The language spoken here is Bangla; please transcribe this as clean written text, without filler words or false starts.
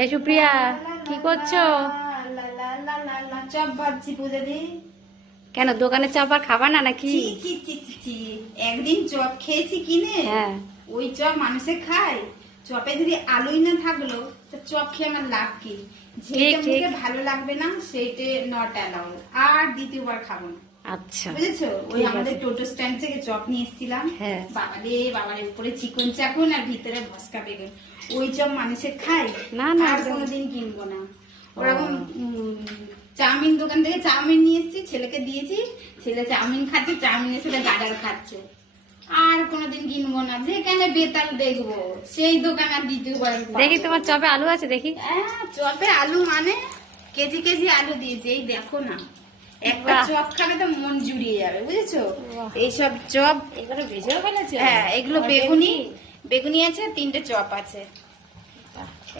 এই সুপ্রিয়া কি করছো? চপ ভাজছি পূজা দি। কেন দোকানে চপ আর খাবা না নাকি? একদিন চপ খেয়েছি কিনে, হ্যাঁ। ওই চপ মানুষে খায়, চপে যদি আলুই না থাকলো তো চপ খেয়ে আমার লাভ কি? যেটা মুখে ভালো লাগবে না সেইটা নট অ্যালাউড, আর দ্বিতীয়বার খাবো না। আচ্ছা বুঝেছো? ওই আমাদের টোটো স্ট্যান্ড থেকে চপ নিয়ে এসেছিলাম। হ্যাঁ। বাবারে উপরে চিকন চাকুন আর ভিতরে ভস্কা বেগুন, ওই চপ মানুষে খায় না না, আর কোনোদিন কিনবো না। ওরকম চাউমিন দোকান থেকে চাউমিন নিয়ে এসেছি, ছেলেকে দিয়েছি, ছেলে চাউমিন খাচ্ছে, চাউমিনের সাথে গাজর খাচ্ছে। আর কোনোদিন কিনবো না, যেখানে বেতাল দেখবো সেই দোকান আর দ্বিতীয়বার দেখি তোমার চপে আলু আছে দেখি। চপে আলু মানে কেজি কেজি আলু দিয়েছে, এই দেখো না। একটা চপ খাবে তো মন জুড়িয়ে যাবে, বুঝেছো? এইসব চপ এগুলো ভেজেও ফেলেছে। হ্যাঁ, এগুলো বেগুনি আছে, 3টে চপ আছে।